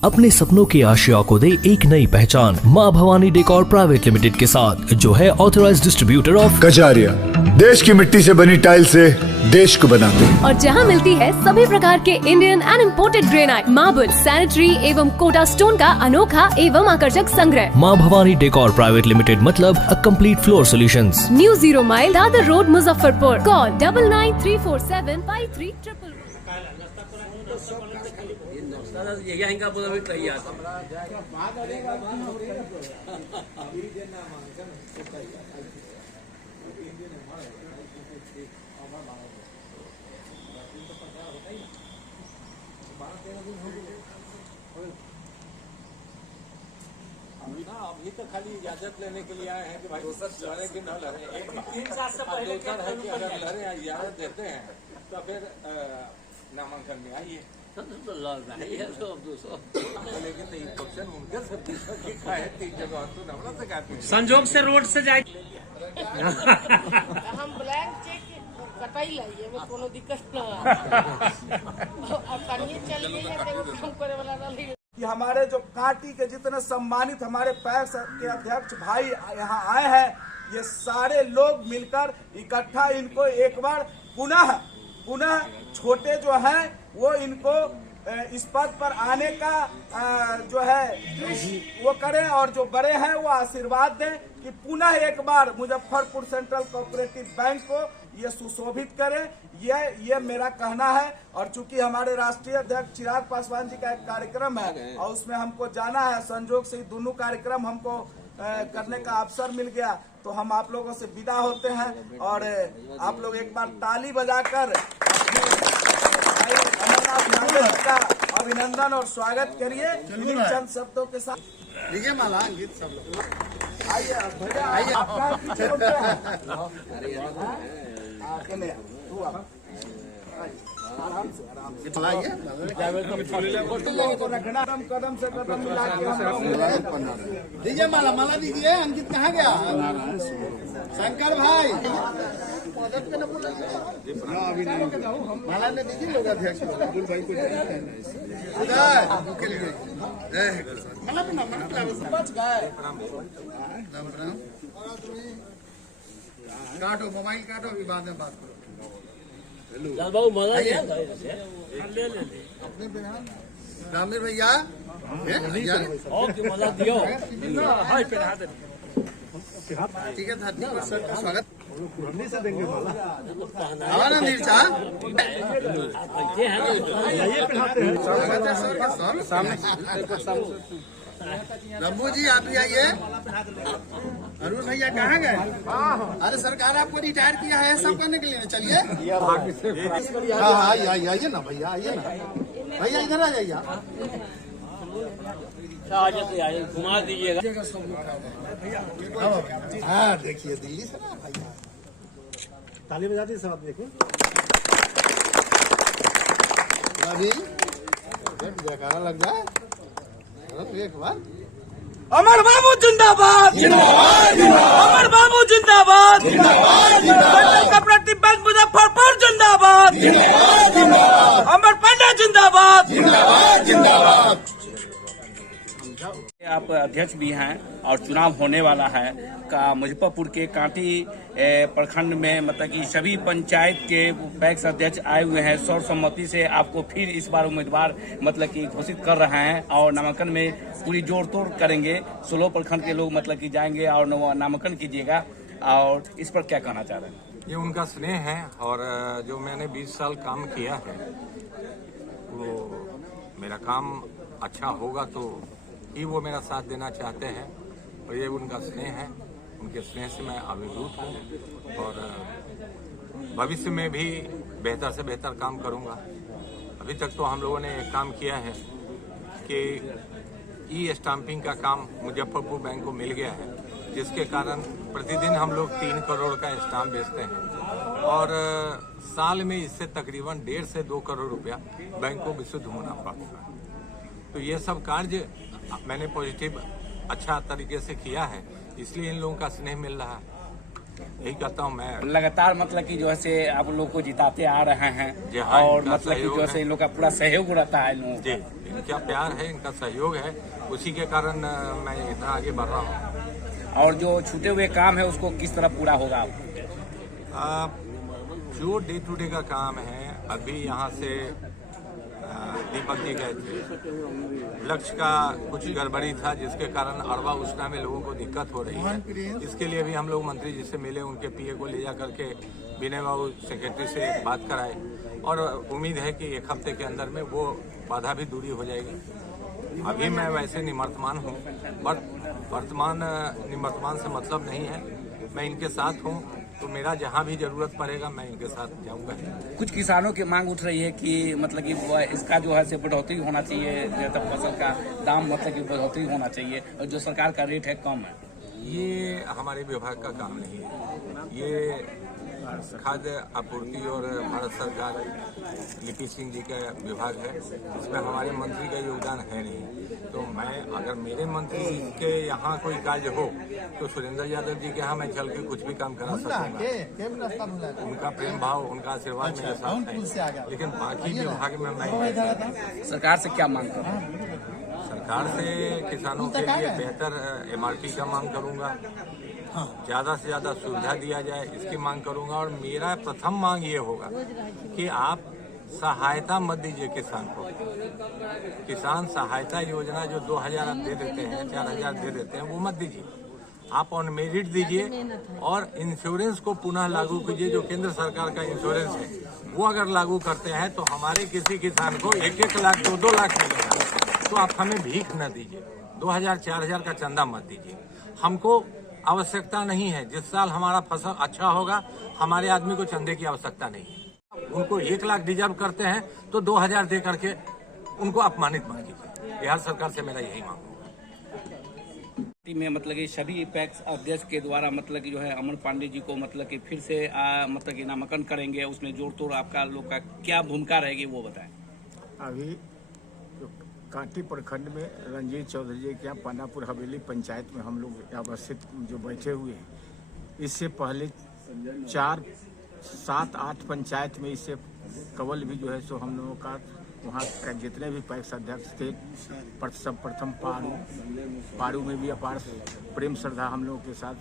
अपने सपनों की आशिया को दे एक नई पहचान माँ भवानी डेकोर प्राइवेट लिमिटेड के साथ, जो है ऑथराइज्ड डिस्ट्रीब्यूटर ऑफ कजारिया। देश की मिट्टी से बनी टाइल से देश को बनाते हैं। और जहाँ मिलती है सभी प्रकार के Indian and imported granite, marble, sanitary एवं कोटा स्टोन का अनोखा एवं आकर्षक संग्रह। माँ भवानी डेकोर प्राइवेट लिमिटेड मतलब a complete floor solutions. New 0 mile Dadar road, Muzaffarpur. Call 9934753111। अभी तो खाली इजाजत लेने के लिए आए हैं कि भाई लड़े कि न लड़े। एक 3 साल से पहले है कि अगर लड़े इजाजत देते हैं तो फिर नामांकन में आइए। लेकिन इन्फेक्शन उनके से है 3 जगह तो नमला से कहते हैं संजोग से रोड से जाए हम ब्लैंक चेक कटाई लाइए वो कोनो दिक्कत ना आसानी चलिए या तो काम करे वाला ना लगे कि हमारे जो पार्टी के जितने सम्मानित हमारे पैक्स के अध्यक्ष भाई यहाँ आए हैं, ये सारे लोग मिलकर इकट्ठा इनको एक बार पुनः छोटे जो हैं वो इनको इस पद पर आने का जो है वो करें, और जो बड़े हैं वो आशीर्वाद दें कि पुनः एक बार मुजफ्फरपुर सेंट्रल कोऑपरेटिव बैंक को ये सुशोभित करें। ये मेरा कहना है। और चूंकि हमारे राष्ट्रीय अध्यक्ष चिराग पासवान जी का एक कार्यक्रम है और उसमें हमको जाना है, संजोग से दोनों कार्यक्रम हमको करने का अवसर मिल गया, तो हम आप लोगों से विदा होते हैं। और आप लोग एक बार ताली बजाकर अमरनाथ नांगल का अभिनंदन और स्वागत करिए चंद शब्दों के साथ। लीजिए माला गीत सब लोग आइए भैया, आइए आपका पीछे होते हैं। आराम से कदम से कदम मिला के दीजिए माला दीजिए। अंकित कहाँ गया? शंकर भाई माला ने दीजिए। लोग अध्यक्ष अब्दुल भाई को बच गए। काटो मोबाइल काटो, अभी बाद में बात करो। रामवीर भैया ठीक है, धरती पर सर का स्वागत से देंगे। हमारा नीरजा सामने रम्बू जी आप भी आइए। अरुण भैया कहाँ गए? अरे सरकार आपको रिटायर किया है सब करने के लिए, चलिए। आइए ना भैया, आइए ना भैया, इधर आ जाइए। घुमा दीजिएगा। हाँ देखिए दिल्ली से ना भैया, ताली बजा दी सब। देखो अभी जयकारा लग जाए एक बार। अमर बाबू जिंदाबाद, अमर बाबू जिंदाबाद, कोऑपरेटिव बैंक मुजफ्फरपुर जिंदाबाद, अमर पंडा जिंदाबाद। आप अध्यक्ष भी हैं और चुनाव होने वाला है का मुजफ्फरपुर के कांटी प्रखंड में, मतलब कि सभी पंचायत के पैक्स अध्यक्ष आए हुए हैं। सर्वसम्मति से आपको फिर इस बार उम्मीदवार मतलब कि घोषित कर रहे हैं और नामांकन में पूरी जोड़ तोड़ करेंगे। 16 प्रखंड के लोग मतलब कि जाएंगे और नामांकन कीजिएगा। और इस पर क्या कहना चाह रहे हैं? ये उनका स्नेह है, और जो मैंने 20 साल काम किया है वो मेरा काम अच्छा होगा तो ही वो मेरा साथ देना चाहते हैं, और ये उनका स्नेह है। उनके स्नेह से मैं अभिभूत हूँ और भविष्य में भी बेहतर से बेहतर काम करूँगा। अभी तक तो हम लोगों ने एक काम किया है कि ई स्टाम्पिंग का काम मुजफ्फरपुर बैंक को मिल गया है, जिसके कारण प्रतिदिन हम लोग 3 करोड़ का स्टाम्प बेचते हैं और साल में इससे तकरीबन 1.5 से 2 करोड़ रुपया बैंक को विशुद्ध मुनाफा होगा। तो ये सब कार्य मैंने पॉजिटिव अच्छा तरीके से किया है, इसलिए इन लोगों का स्नेह मिल रहा है। यही कहता हूँ मैं। लगातार मतलब कि जो है आप लोग को जिताते आ रहे हैं हाँ, और मतलब कि जो है इन लोग का पूरा सहयोग रहता है इन लोगों जी। इनका प्यार है, इनका सहयोग है, उसी के कारण मैं इतना आगे बढ़ रहा हूँ। और जो छूटे हुए काम है उसको किस तरह पूरा होगा? जो डे टू डे का काम है, अभी यहाँ से दीपक जी गए थे, लक्ष्य का कुछ गड़बड़ी था जिसके कारण अरवा उष्णा में लोगों को दिक्कत हो रही है। इसके लिए भी हम लोग मंत्री जी से मिले, उनके पीए को ले जा करके विनय बाबू सेक्रेटरी से बात कराए और उम्मीद है कि 1 हफ्ते के अंदर में वो बाधा भी दूरी हो जाएगी। अभी मैं वैसे निवर्तमान हूँ, वर्तमान निवर्तमान से मतलब नहीं है, मैं इनके साथ हूँ, तो मेरा जहाँ भी जरूरत पड़ेगा मैं इनके साथ जाऊंगा। कुछ किसानों की मांग उठ रही है कि मतलब कि इसका जो है से बढ़ोतरी होना चाहिए, जब फसल का दाम मतलब कि बढ़ोतरी होना चाहिए, और जो सरकार का रेट है कम है। ये हमारे विभाग का काम नहीं है, ये खाद्य आपूर्ति और भारत सरकार लिपि सिंह जी का विभाग है, इसमें हमारे मंत्री का योगदान है नहीं। तो मैं अगर मेरे मंत्री के यहाँ कोई कार्य हो तो सुरेंद्र यादव जी के यहाँ मैं चल के कुछ भी काम करा सकूंगा। उनका प्रेम भाव, उनका आशीर्वाद मेरे साथ है, लेकिन बाकी विभाग में मैं सरकार से क्या मांग करूँ? सरकार से किसानों के लिए बेहतर MRP का मांग करूंगा, ज्यादा से ज्यादा सुविधा दिया जाए इसकी मांग करूंगा। और मेरा प्रथम मांग ये होगा कि आप सहायता मत दीजिए किसान को। किसान सहायता योजना जो 2000 आप दे देते हैं, 4000 दे देते हैं, वो मत दीजिए, आप ऑन मेरिट दीजिए। और इंश्योरेंस को पुनः लागू कीजिए, जो केंद्र सरकार का इंश्योरेंस है वो अगर लागू करते हैं तो हमारे किसी किसान को 1-1 लाख 2-2 लाख मिलेगा। तो आप हमें भीख न दीजिए, 2000-4000 का चंदा मत दीजिए। हमको आवश्यकता नहीं है, जिस साल हमारा फसल अच्छा होगा हमारे आदमी को चंदे की आवश्यकता नहीं है। उनको 1 लाख डिजर्व करते हैं तो 2000 दे करके उनको अपमानित मत कीजिए। बिहार सरकार से मेरा यही मांग होगा। में मतलब कि सभी पैक्स अध्यक्ष के द्वारा मतलब कि जो है अमन पांडे जी को मतलब कि फिर से मतलब कि नामांकन करेंगे, उसमें जोड़ तोड़ आपका लोग का क्या भूमिका रहेगी वो बताएं। अभी कांटी प्रखंड में रंजीत चौधरी जी के यहाँ पानापुर हवेली पंचायत में हम लोग अवस्थित जो बैठे हुए हैं, इससे पहले 4, 7, 8 पंचायत में इससे कवल भी जो है सो हम लोगों का वहाँ का जितने भी पैक्स अध्यक्ष थे, सब प्रथम पारू में भी अपार प्रेम श्रद्धा हम लोगों के साथ।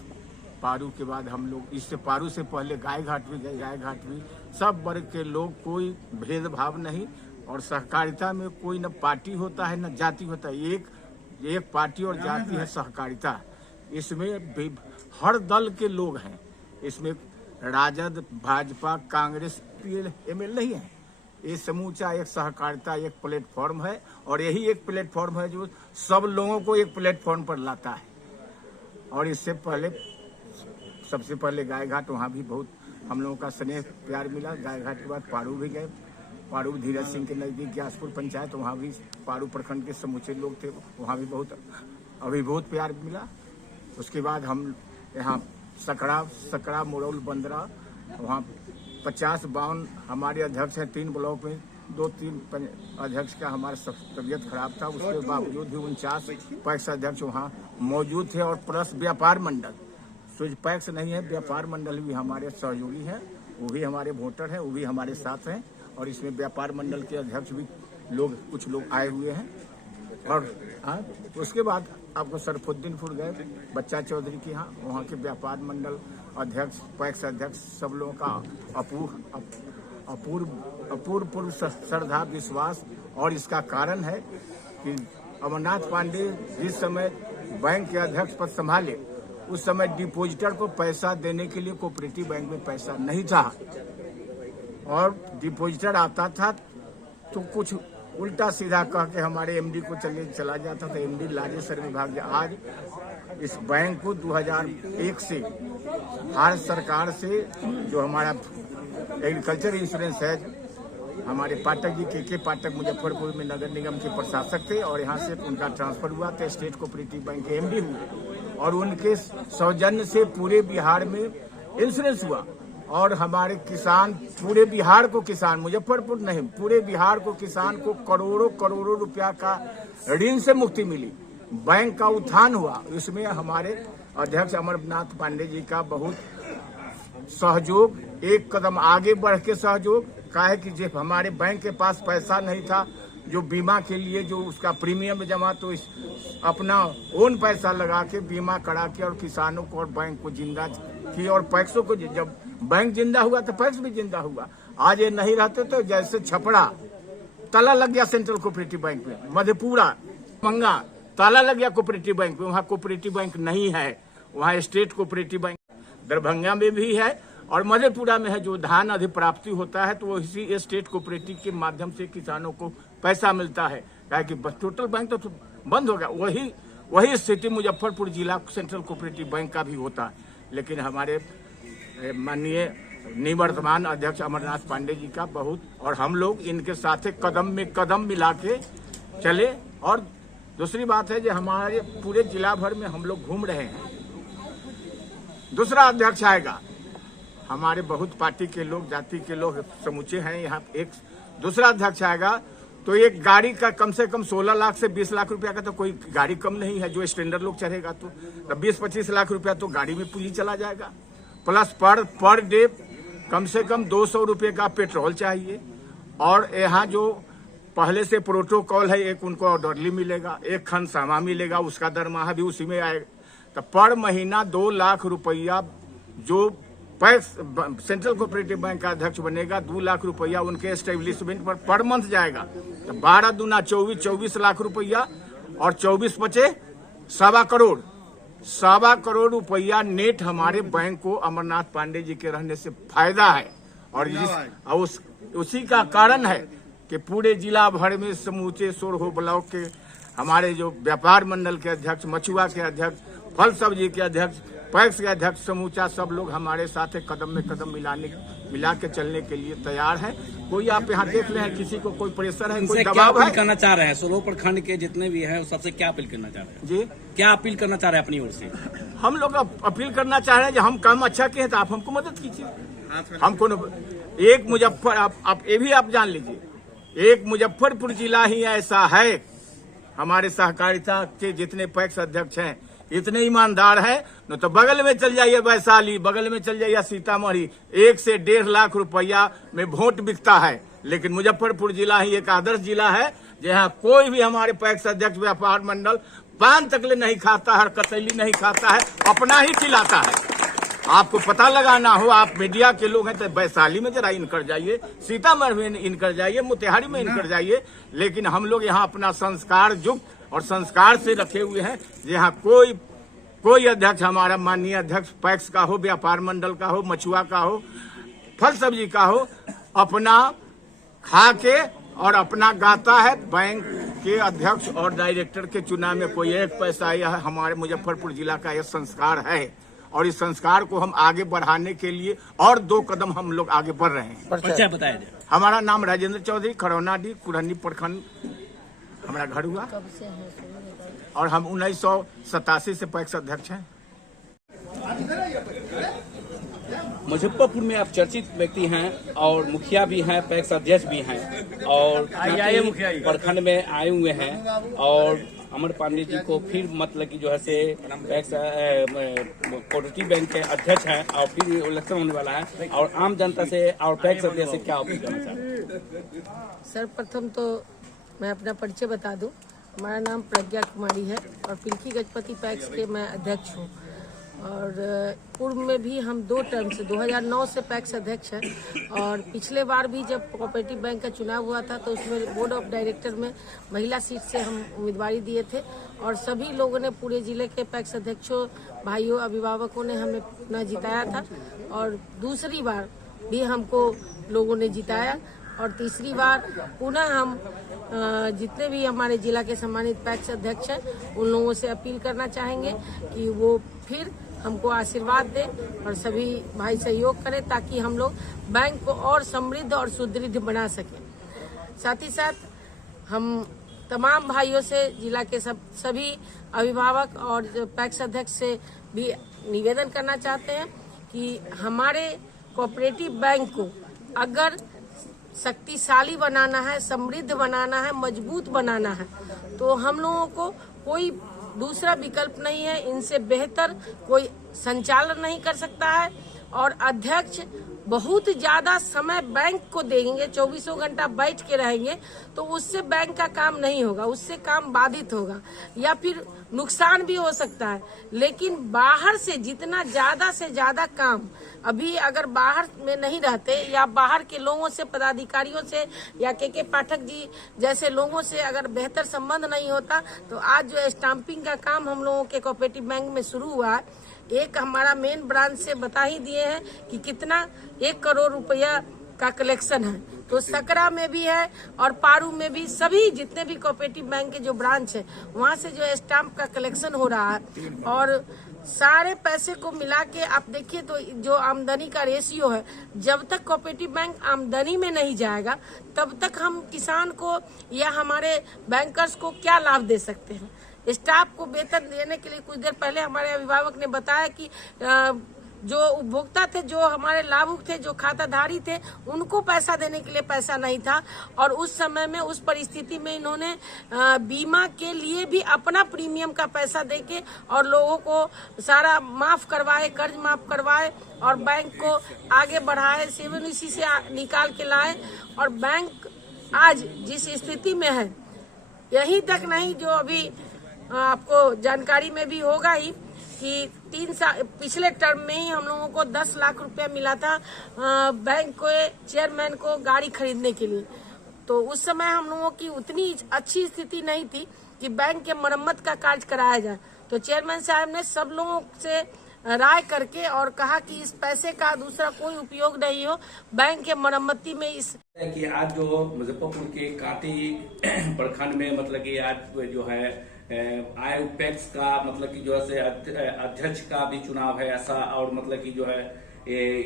पारू के बाद हम लोग इससे पारू से पहले गायघाट भी गए, गायघाट भी सब वर्ग के लोग, कोई भेदभाव नहीं। और सहकारिता में कोई न पार्टी होता है न जाति होता है, एक पार्टी और जाति है सहकारिता। इसमें हर दल के लोग हैं, इसमें राजद, भाजपा, कांग्रेस, ML नहीं है। ये समूचा एक सहकारिता, एक प्लेटफॉर्म है, और यही एक प्लेटफॉर्म है जो सब लोगों को एक प्लेटफॉर्म पर लाता है। और इससे पहले सबसे पहले गायघाट, वहाँ भी बहुत हम लोगों का स्नेह प्यार मिला। गायघाट के बाद पारू भी गए, पारू धीरज सिंह के नजदीक ग्यासपुर पंचायत, वहाँ भी पारू प्रखंड के समूचे लोग थे, वहाँ भी बहुत प्यार मिला। उसके बाद हम यहाँ सकड़ा मुरौल बंदरा, वहाँ 50-52 हमारे अध्यक्ष हैं। 3 ब्लॉक में 2-3 अध्यक्ष का हमारा तबियत खराब था, उसके बावजूद भी 49 पैक्स अध्यक्ष वहाँ मौजूद थे। और प्लस व्यापार मंडल, स्विच पैक्स नहीं है, व्यापार मंडल भी हमारे सहयोगी हैं, वो भी हमारे वोटर हैं, वो भी हमारे साथ हैं। और इसमें व्यापार मंडल के अध्यक्ष भी कुछ लोग आए हुए हैं। और उसके बाद आपको सरफुद्दीनपुर गए, बच्चा चौधरी के यहाँ, वहाँ के व्यापार मंडल अध्यक्ष, पैक्स अध्यक्ष, सब लोगों का अपूर्व श्रद्धा विश्वास। और इसका कारण है कि अमरनाथ पांडे जिस समय बैंक के अध्यक्ष पद संभाले, उस समय डिपोजिटर को पैसा देने के लिए कोऑपरेटिव बैंक में पैसा नहीं था, और डिपोजिटर आता था तो कुछ उल्टा सीधा कह के हमारे MD को चला जाता था। MD लाजे सर विभाग। आज इस बैंक को 2001 से भारत सरकार से जो हमारा एग्रीकल्चर इंश्योरेंस है, हमारे पाठक जी के पाठक मुजफ्फरपुर में नगर निगम के प्रशासक थे, और यहाँ से उनका ट्रांसफर हुआ था, स्टेट कोऑपरेटिव बैंक के MD हुए, और उनके सौजन्य से पूरे बिहार में इंश्योरेंस हुआ। और हमारे किसान, पूरे बिहार को किसान, मुजफ्फरपुर नहीं, पूरे बिहार को किसान को करोड़ों रुपया का ऋण से मुक्ति मिली, बैंक का उत्थान हुआ। इसमें हमारे अध्यक्ष अमरनाथ पांडे जी का बहुत सहयोग, एक कदम आगे बढ़ के सहयोग का है कि जब हमारे बैंक के पास पैसा नहीं था जो बीमा के लिए जो उसका प्रीमियम जमा तो अपना ओन पैसा लगा के बीमा करा के और किसानों को और बैंक को जिंदा की और पैक्सों को जब बैंक जिंदा हुआ तो पैक्स भी जिंदा हुआ। आज ये नहीं रहते तो जैसे छपड़ा ताला लग गया सेंट्रल कोऑपरेटिव बैंक में, मधेपुरा मंगा ताला लग गया कोऑपरेटिव बैंक में, वहाँ कोऑपरेटिव बैंक नहीं है, वहाँ स्टेट कोऑपरेटिव बैंक दरभंगा में भी है और मधेपुरा में है। जो धान अधिप्राप्ति होता है तो वो इसी स्टेट कोऑपरेटिव के माध्यम से किसानों को पैसा मिलता है, कि टोटल बैंक तो बंद हो गया। वही स्थिति मुजफ्फरपुर जिला सेंट्रल कोऑपरेटिव बैंक का भी होता है। लेकिन हमारे माननीय निवर्तमान अध्यक्ष अमरनाथ पांडे जी का बहुत और हम लोग इनके साथ कदम में कदम मिला के चले। और दूसरी बात है जो हमारे पूरे जिला भर में हम लोग घूम रहे हैं। दूसरा अध्यक्ष आएगा, हमारे बहुत पार्टी के लोग जाति के लोग समूचे हैं यहाँ। एक दूसरा अध्यक्ष आएगा तो एक गाड़ी का कम से कम 16 लाख से 20 लाख रुपया का तो कोई गाड़ी कम नहीं है। जो स्टैंडर्ड लोग चढ़ेगा तो 20-25 लाख रुपया तो गाड़ी में पुली चला जाएगा। प्लस पर डे कम से कम 200 रुपये का पेट्रोल चाहिए। और यहाँ जो पहले से प्रोटोकॉल है, एक उनको ऑर्डरली मिलेगा, एक खनसामा मिलेगा, उसका दरमाहा भी उसी में आएगा। तो पर महीना 2 लाख रुपया जो पैक्स सेंट्रल कोऑपरेटिव बैंक का अध्यक्ष बनेगा, 2 लाख रुपया उनके एस्टेब्लिशमेंट पर मंथ जाएगा। तो 12 दूना 24 लाख रुपया और 24 बचे 1.25 करोड़। 1.25 करोड़ रुपया नेट हमारे बैंक को अमरनाथ पांडे जी के रहने से फायदा है। और उसी का कारण है कि पूरे जिला भर में समूचे सोरहो ब्लॉक के हमारे जो व्यापार मंडल के अध्यक्ष, मछुआ के अध्यक्ष, फल सब्जी के अध्यक्ष, पैक्स के अध्यक्ष, समूचा सब लोग हमारे साथ कदम में कदम मिला के चलने के लिए तैयार है। कोई आप यहाँ देख रहे हैं, किसी को कोई प्रेशर है, कोई दबाव है। करना चाह रहे हैं 16 प्रखंड के जितने भी हैं, सबसे क्या अपील करना चाह रहे हैं जी? क्या अपील करना चाह रहे हैं अपनी ओर से? हम लोग अपील करना चाह रहे हैं, हम काम अच्छा किए तो आप हमको मदद कीजिए। हमको एक आप ये भी आप जान लीजिए, एक मुजफ्फरपुर जिला ही ऐसा है, हमारे सहकारिता के जितने पैक्स अध्यक्ष हैं इतने ईमानदार है न। तो बगल में चल जाइए वैशाली, बगल में चल जाइए सीतामढ़ी, 1 से 1.5 लाख रुपया में वोट बिकता है। लेकिन मुजफ्फरपुर जिला ही एक आदर्श जिला है जहाँ कोई भी हमारे पैक्स अध्यक्ष व्यापार मंडल पान तकले नहीं खाता है, कतैली नहीं खाता है, अपना ही खिलाता है। आपको पता लगाना हो, आप मीडिया के लोग हैं तो वैशाली में जरा इनकर जाइए, सीतामढ़ी में इनकर जाइए, मोतिहारी में इनकर जाइए। लेकिन हम लोग यहाँ अपना संस्कार युक्त और संस्कार से रखे हुए हैं। यहाँ कोई अध्यक्ष हमारा माननीय अध्यक्ष पैक्स का हो, व्यापार मंडल का हो, मछुआ का हो, फल सब्जी का हो, अपना खा के और अपना गाता है। बैंक के अध्यक्ष और डायरेक्टर के चुनाव में कोई एक पैसा, यह हमारे मुजफ्फरपुर जिला का यह संस्कार है और इस संस्कार को हम आगे बढ़ाने के लिए और 2 कदम हम लोग आगे बढ़ रहे हैं। परिचय बताया जाए। हमारा नाम राजेंद्र चौधरी, खरौनाडी, कुरहनी प्रखंड हमारा घर हुआ और हम 1987 से पैक्स अध्यक्ष हैं। मुजफ्फरपुर में आप चर्चित व्यक्ति हैं और मुखिया भी हैं, पैक्स अध्यक्ष भी हैं और प्रखंड में आए हुए हैं और अमर पांडे जी को फिर मतलब कि जो है से पैक्स कोऑपरेटिव बैंक के अध्यक्ष हैं और फिर इलेक्शन होने वाला है और आम जनता से और पैक्स अध्यक्ष से क्या अपील करना चाहते हैं? सर्वप्रथम तो मैं अपना परिचय बता दूं। हमारा नाम प्रज्ञा कुमारी है और पिलकी गजपति पैक्स के मैं अध्यक्ष हूं। और पूर्व में भी हम 2 टर्म से 2009 से पैक्स अध्यक्ष हैं और पिछले बार भी जब कोऑपरेटिव बैंक का चुनाव हुआ था तो उसमें बोर्ड ऑफ डायरेक्टर में महिला सीट से हम उम्मीदवारी दिए थे और सभी लोगों ने, पूरे जिले के पैक्स अध्यक्षों, भाइयों, अभिभावकों ने हमें अपना जिताया था। और दूसरी बार भी हमको लोगों ने जिताया और तीसरी बार पुनः हम जितने भी हमारे जिला के सम्मानित पैक्स अध्यक्ष हैं उन लोगों से अपील करना चाहेंगे कि वो फिर हमको आशीर्वाद दें और सभी भाई सहयोग करें ताकि हम लोग बैंक को और समृद्ध और सुदृढ़ बना सकें। साथ ही साथ हम तमाम भाइयों से, जिला के सभी अभिभावक और पैक्स अध्यक्ष से भी निवेदन करना चाहते हैं कि हमारे कोऑपरेटिव बैंक को अगर शक्तिशाली बनाना है, समृद्ध बनाना है, मजबूत बनाना है तो हम लोगों को कोई दूसरा विकल्प नहीं है। इनसे बेहतर कोई संचालन नहीं कर सकता है और अध्यक्ष बहुत ज्यादा समय बैंक को देंगे, 24 घंटा बैठ के रहेंगे, तो उससे बैंक का काम नहीं होगा, उससे काम बाधित होगा या फिर नुकसान भी हो सकता है। लेकिन बाहर से जितना ज्यादा से ज्यादा काम, अभी अगर बाहर में नहीं रहते या बाहर के लोगों से, पदाधिकारियों से या के पाठक जी जैसे लोगों से अगर बेहतर संबंध नहीं होता, तो आज जो स्टाम्पिंग का काम हम लोगों के कोऑपरेटिव बैंक में शुरू हुआ है, एक हमारा मेन ब्रांच से बता ही दिए हैं कि कितना 1 करोड़ रुपया का कलेक्शन है। तो सकरा में भी है और पारू में भी, सभी जितने भी कोऑपरेटिव बैंक के जो ब्रांच है वहाँ से जो स्टाम्प का कलेक्शन हो रहा है। और सारे पैसे को मिला के आप देखिए तो जो आमदनी का रेशियो है, जब तक कोऑपरेटिव बैंक आमदनी में नहीं जाएगा तब तक हम किसान को या हमारे बैंकर्स को क्या लाभ दे सकते हैं। स्टाफ को वेतन देने के लिए कुछ देर पहले हमारे अभिभावक ने बताया कि जो उपभोक्ता थे, जो हमारे लाभुक थे, जो खाताधारी थे, उनको पैसा देने के लिए पैसा नहीं था। और उस समय में, उस परिस्थिति में इन्होंने बीमा के लिए भी अपना प्रीमियम का पैसा देके और लोगों को सारा माफ करवाए, कर्ज माफ करवाए और बैंक को आगे बढ़ाए, सेवन इसी से निकाल के लाए। और बैंक आज जिस स्थिति में है, यही तक नहीं, जो अभी आपको जानकारी में भी होगा ही कि 3 साल पिछले टर्म में ही हम लोगों को 10 लाख रुपया मिला था बैंक के चेयरमैन को गाड़ी खरीदने के लिए। तो उस समय हम लोगों की उतनी अच्छी स्थिति नहीं थी कि बैंक के मरम्मत का कार्य कराया जाए। तो चेयरमैन साहब ने सब लोगों से राय करके और कहा कि इस पैसे का दूसरा कोई उपयोग नहीं हो, बैंक के मरम्मति में इस कि आज जो मुजफ्फरपुर के कांटी प्रखंड में मतलब कि आज जो है आयुपेक्स का मतलब कि जो है अध्यक्ष का भी चुनाव है ऐसा, और मतलब कि जो है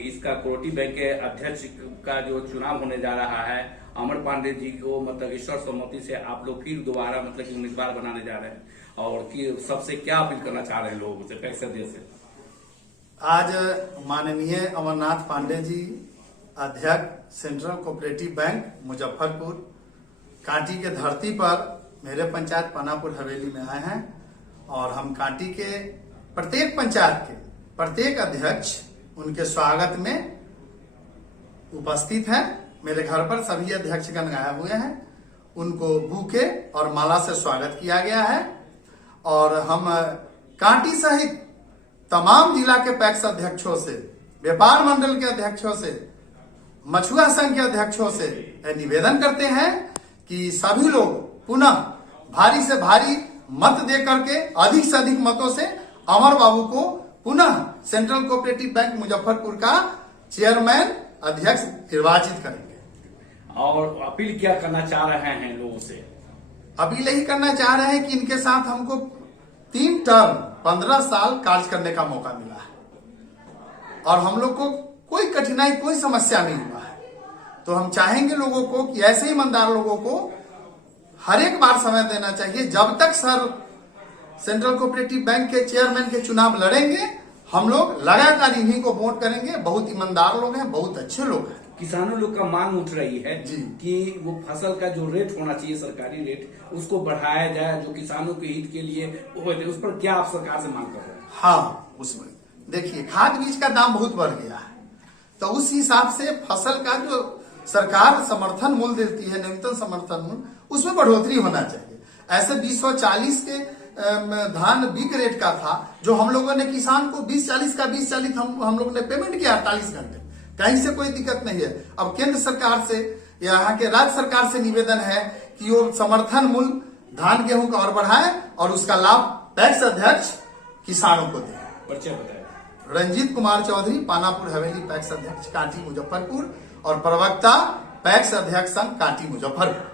इसका कोऑपरेटिव बैंक के अध्यक्ष का जो चुनाव होने जा रहा है, अमर पांडे जी को मतलब सर्वसम्मति से आप लोग फिर दोबारा मतलब कि उम्मीदवार बनाने जा रहे हैं, और कि सबसे क्या अपील करना चाह रहे हैं लोगों से, पैक्स अध्यक्ष से? आज माननीय अमरनाथ पांडे जी अध्यक्ष central cooperative bank Muzaffarpur Kanti के धरती पर मेरे पंचायत पानापुर हवेली में आए हैं। और हम कांटी के प्रत्येक पंचायत के प्रत्येक अध्यक्ष उनके स्वागत में उपस्थित हैं। मेरे घर पर सभी अध्यक्षगण आए हुए हैं, उनको बुके और माला से स्वागत किया गया है। और हम कांटी सहित तमाम जिला के पैक्स अध्यक्षों से, व्यापार मंडल के अध्यक्षों से, मछुआ संघ के अध्यक्षों से निवेदन करते हैं कि सभी लोग पुनः भारी से भारी मत दे करके, अधिक से अधिक मतों से अमर बाबू को पुनः सेंट्रल कोऑपरेटिव बैंक मुजफ्फरपुर का चेयरमैन अध्यक्ष निर्वाचित करेंगे। और अपील क्या करना चाह रहे हैं लोगों से? अपील यही करना चाह रहे हैं कि इनके साथ हमको 3 टर्म 15 साल कार्य करने का मौका मिला है और हम लोग को कोई कठिनाई, कोई समस्या नहीं हुआ है। तो हम चाहेंगे लोगों को कि ऐसे ईमानदार लोगों को हर एक बार समय देना चाहिए। जब तक सर सेंट्रल कोऑपरेटिव बैंक के चेयरमैन के चुनाव लड़ेंगे, हम लोग लगातार इन्हीं को वोट करेंगे। बहुत ईमानदार लोग हैं, बहुत अच्छे लोग हैं। किसानों लोग का मांग उठ रही है जी कि वो फसल का जो रेट होना चाहिए, सरकारी रेट, उसको बढ़ाया जाए, जो किसानों के हित के लिए हो। उस पर क्या आप सरकार से मांग कर रहे हैं? हाँ, उसमें देखिए खाद बीज का दाम बहुत बढ़ गया है, तो उस हिसाब से फसल का जो सरकार समर्थन मूल्य देती है, न्यूनतम समर्थन मूल्य, उसमें बढ़ोतरी होना चाहिए। ऐसे 240 के धान बिक रेट का था, जो हम लोगों ने किसान को 20-40 का 20-40 हम लोगों ने पेमेंट किया 48 घंटे, कहीं से कोई दिक्कत नहीं है। अब केंद्र सरकार से, यहाँ के राज्य सरकार से निवेदन है कि वो समर्थन मूल्य धान गेहूं का और बढ़ाए और उसका लाभ पैक्स अध्यक्ष किसानों को दे। परिचय बताएं। रंजीत कुमार चौधरी, पानापुर हवेली पैक्स अध्यक्ष कांटी मुजफ्फरपुर और प्रवक्ता पैक्स अध्यक्ष संघ कांटी मुजफ्फरपुर।